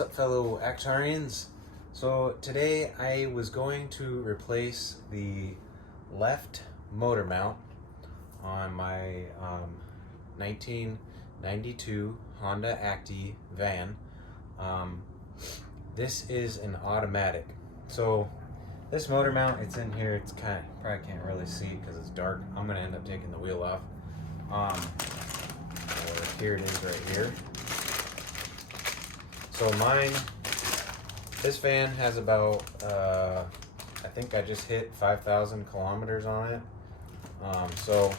up, fellow Actarians? So today I was going to replace the left motor mount on my 1992 Honda Acty van. This is an automatic. So this motor mount, it's in here. It's kind of, probably can't really see because it's dark. I'm gonna end up taking the wheel off. Or here it is right here. So mine, this van has about, I think I just hit 5,000 kilometers on it. So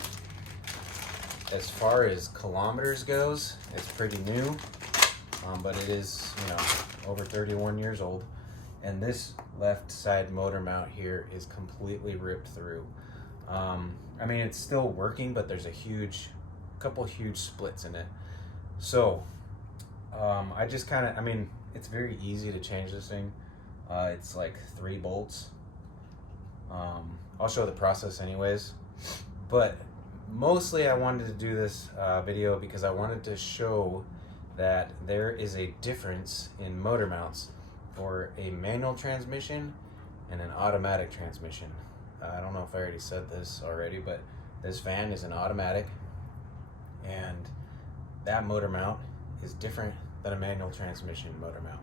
as far as kilometers goes, it's pretty new, but it is, over 31 years old. And this left side motor mount here is completely ripped through. I mean, it's still working, but there's a couple huge splits in it. So I just it's very easy to change this thing. It's like 3 bolts. I'll show the process anyways, but mostly I wanted to do this video because I wanted to show that there is a difference in motor mounts for a manual transmission and an automatic transmission. I don't know if I already said this already, but this van is an automatic, and that motor mount is different than a manual transmission motor mount.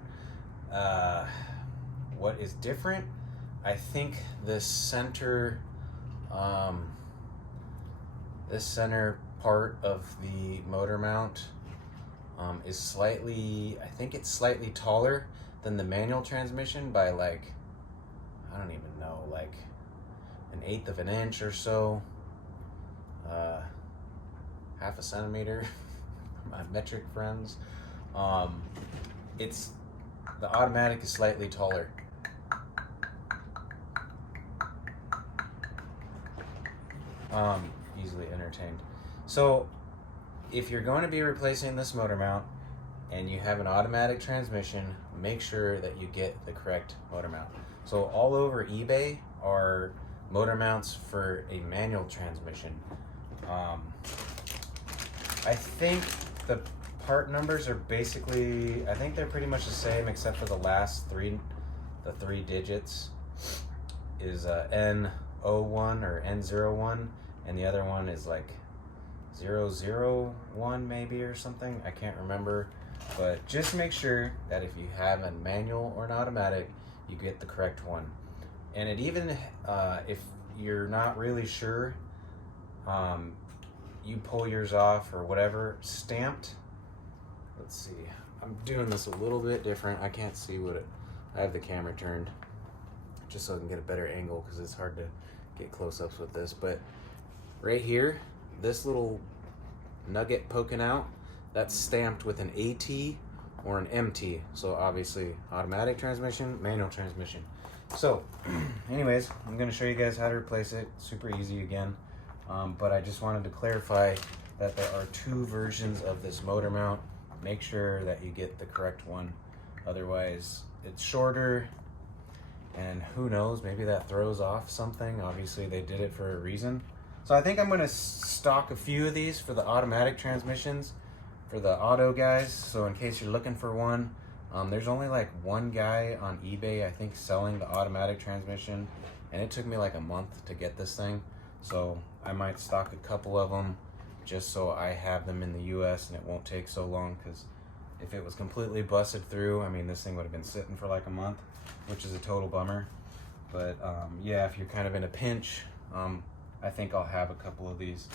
What is different? I think this center part of the motor mount is slightly, I think it's slightly taller than the manual transmission by like, I don't even know, like 1/8 of an inch or so, half a centimeter, my metric friends. It's, the automatic is slightly taller. Easily entertained. So if you're going to be replacing this motor mount and you have an automatic transmission, make sure that you get the correct motor mount. So all over eBay are motor mounts for a manual transmission. I think the part numbers are basically, I think they're pretty much the same except for the last three digits is N01 or N01, and the other one is like 001 maybe or something. I can't remember, but just make sure that if you have a manual or an automatic, you get the correct one. And it even, if you're not really sure, you pull yours off or whatever, stamped. Let's see, I'm doing this a little bit different. I can't see I have the camera turned just so I can get a better angle because it's hard to get close-ups with this. But right here, this little nugget poking out, that's stamped with an AT or an MT. So obviously automatic transmission, manual transmission. So anyways, I'm going to show you guys how to replace it. Super easy again. But I just wanted to clarify that there are 2 versions of this motor mount. Make sure that you get the correct one. Otherwise, it's shorter, and who knows, maybe that throws off something. Obviously, they did it for a reason. So I think I'm going to stock a few of these for the automatic transmissions, for the auto guys. So in case you're looking for one, there's only like one guy on eBay, I think, selling the automatic transmission, and it took me like a month to get this thing. So I might stock a couple of them just so I have them in the US and it won't take so long, because if it was completely busted through, I mean, this thing would have been sitting for like a month, which is a total bummer. But yeah, if you're kind of in a pinch, I think I'll have a couple of these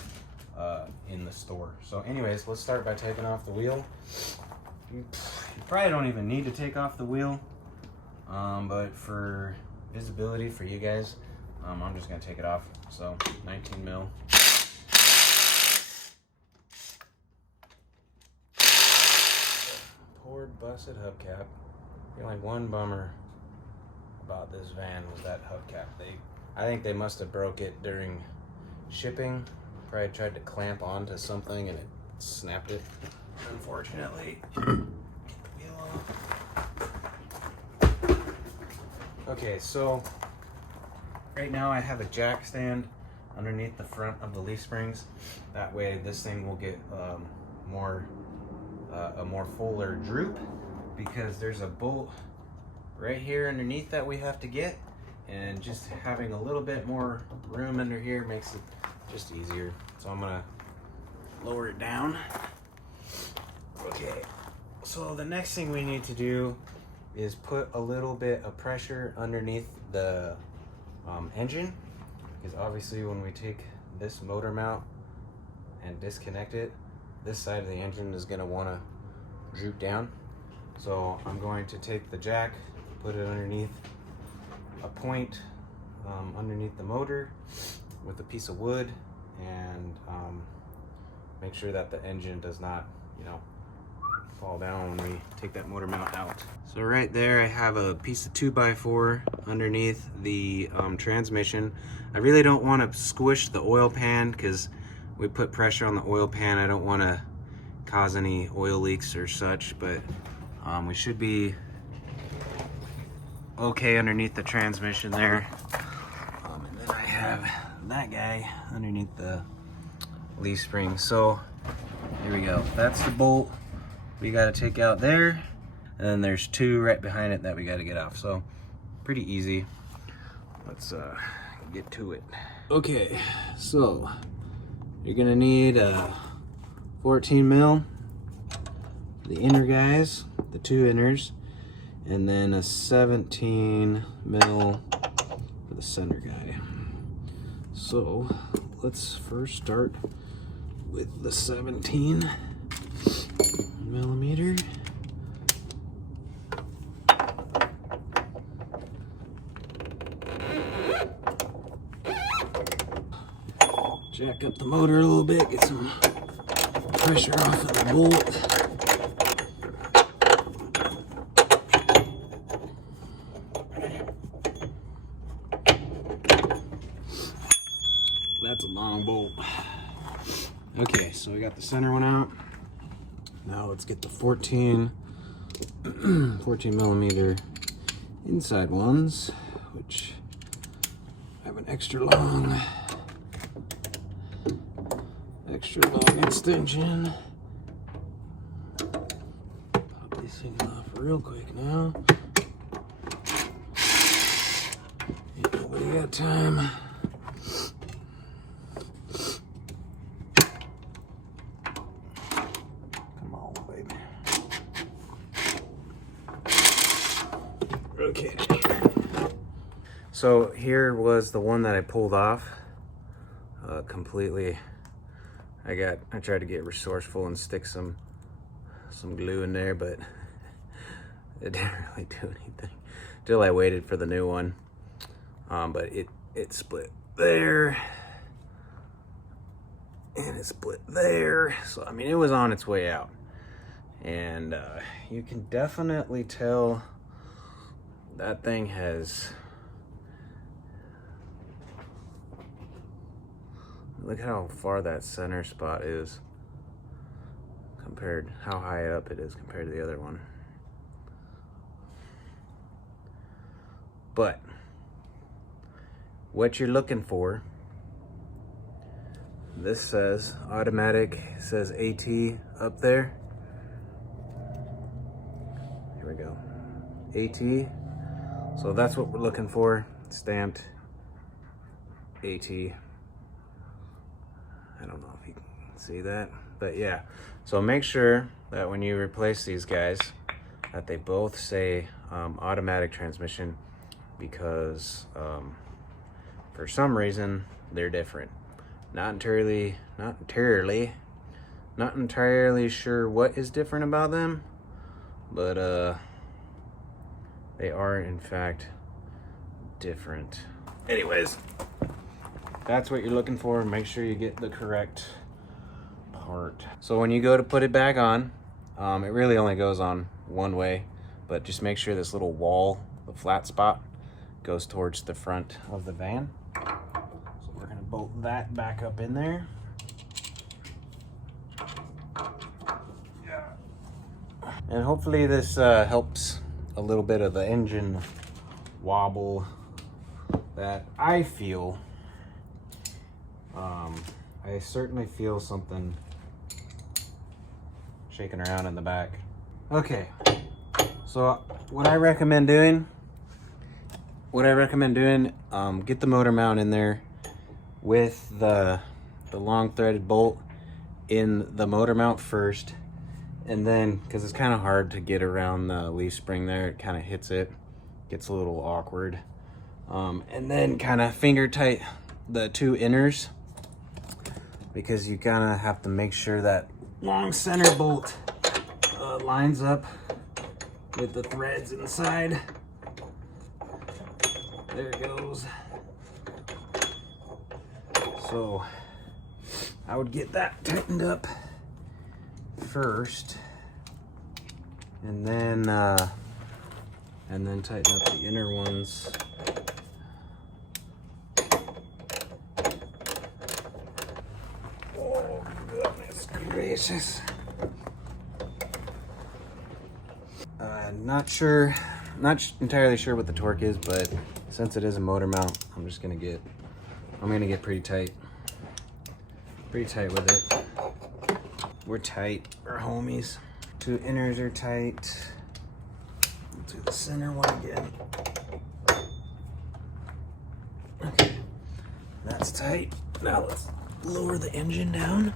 in the store. So anyways, let's start by taking off the wheel. You probably don't even need to take off the wheel, but for visibility for you guys, I'm just gonna take it off. So 19 mil. Poor busted hubcap. The only one bummer about this van was that hubcap. I think they must have broke it during shipping. Probably tried to clamp onto something and it snapped it, unfortunately. Okay, so right now I have a jack stand underneath the front of the leaf springs. That way this thing will get a more fuller droop, because there's a bolt right here underneath that we have to get, and just having a little bit more room under here makes it just easier. So I'm gonna lower it down. Okay, so the next thing we need to do is put a little bit of pressure underneath the engine, because obviously when we take this motor mount and disconnect it, this side of the engine is going to want to droop down. So I'm going to take the jack, put it underneath a point underneath the motor with a piece of wood, and make sure that the engine does not, you know, fall down when we take that motor mount out. So right there I have a piece of 2x4 underneath the transmission. I really don't want to squish the oil pan because we put pressure on the oil pan. I don't want to cause any oil leaks or such, but we should be okay underneath the transmission there. And then I have that guy underneath the leaf spring. So here we go. That's the bolt we got to take out there, and then there's two right behind it that we got to get off. So pretty easy. Let's get to it. Okay, so you're gonna need a 14 mil for the inner guys, the two inners, and then a 17 mil for the center guy. So let's first start with the 17 millimeter. Jack up the motor a little bit, get some pressure off of the bolt. That's a long bolt. Okay, so we got the center one out. Now let's get the 14 millimeter inside ones, which have an extra long extension. Pop these things off real quick now. Ain't nobody got time. Okay, so here was the one that I pulled off completely. I tried to get resourceful and stick some glue in there, but it didn't really do anything till I waited for the new one. But it split there, and it split there. So I mean, it was on its way out, and you can definitely tell that thing has, look how far that center spot is compared, how high up it is compared to the other one. But what you're looking for, this says automatic, says AT up there. Here we go, AT. So that's what we're looking for, stamped AT. I don't know if you can see that, but yeah. So make sure that when you replace these guys, that they both say automatic transmission, because for some reason they're different. Not entirely sure what is different about them, but they are in fact different. Anyways, that's what you're looking for. Make sure you get the correct part. So when you go to put it back on, it really only goes on one way, but just make sure this little wall, the flat spot, goes towards the front of the van. So we're gonna bolt that back up in there. And hopefully this helps a little bit of the engine wobble that I feel. I certainly feel something shaking around in the back. Okay, So what I recommend doing, get the motor mount in there with the long threaded bolt in the motor mount first, and then, because it's kind of hard to get around the leaf spring there, it kind of hits it, gets a little awkward, and then kind of finger tight the two inners, because you kind of have to make sure that long center bolt lines up with the threads inside. There it goes. So I would get that tightened up first, and then tighten up the inner ones. Oh goodness gracious. Not entirely sure what the torque is, but since it is a motor mount, I'm gonna get pretty tight with it. We're tight, we're homies. Two inners are tight. Let's do the center one again. Okay, that's tight. Now let's lower the engine down.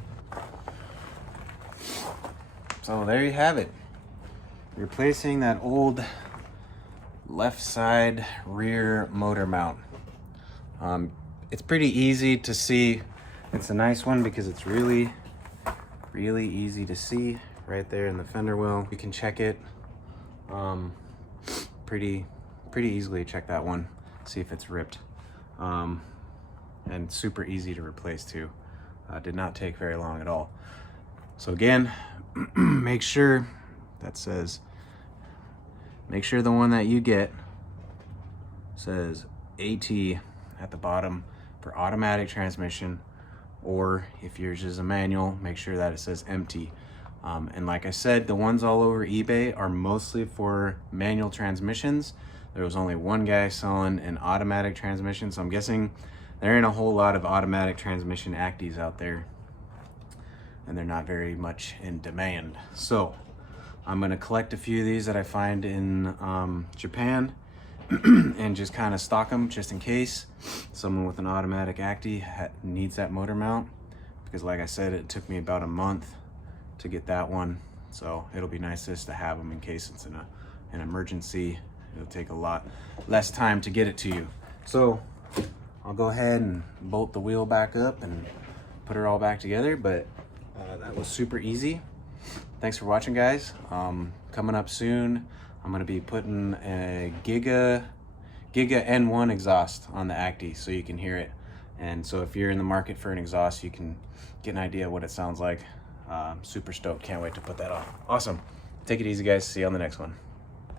So there you have it. Replacing that old left side rear motor mount. It's pretty easy to see. It's a nice one because it's really easy to see right there in the fender well. You can check it pretty easily. Check that one, see if it's ripped, and super easy to replace too. Did not take very long at all. So again, make sure the one that you get says AT at the bottom for automatic transmission, or if yours is a manual, make sure that it says empty. And like I said, the ones all over eBay are mostly for manual transmissions. There was only one guy selling an automatic transmission, so I'm guessing there ain't a whole lot of automatic transmission Actys out there, and they're not very much in demand. So I'm gonna collect a few of these that I find in Japan and just kind of stock them just in case someone with an automatic Acty needs that motor mount, because like I said, it took me about a month to get that one, so it'll be nice just to have them in case it's an emergency. It'll take a lot less time to get it to you. So I'll go ahead and bolt the wheel back up and put her all back together, but that was super easy. Thanks for watching, guys. Coming up soon, I'm gonna be putting a Giga N1 exhaust on the Acty so you can hear it. And so if you're in the market for an exhaust, you can get an idea of what it sounds like. Super stoked, can't wait to put that on. Awesome. Take it easy, guys. See you on the next one.